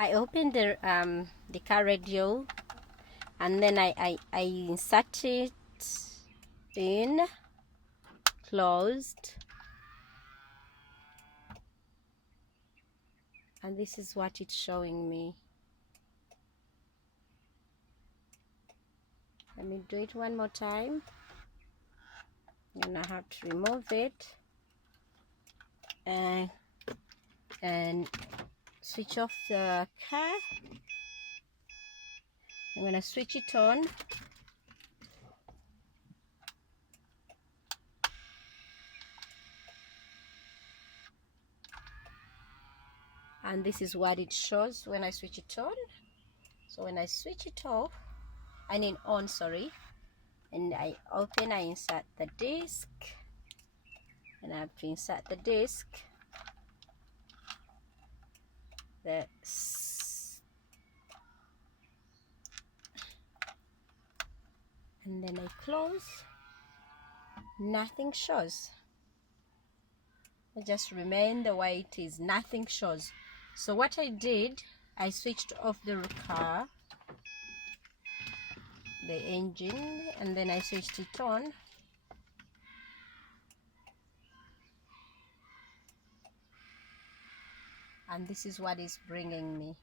I opened the car radio, and then I insert it in, closed, and this is what it's showing me. Let me do it one more time, and I have to remove it and switch off the car. I'm gonna switch it on. And this is what it shows when I switch it on. So when I switch it off, I mean on, sorry, and I open, I insert the disk, and I have to insert the disk. And then I close. Nothing shows. It just remain the way it is. Nothing shows. So what I did, I switched off the car, the engine, and then I switched it on. And this is what is bringing me.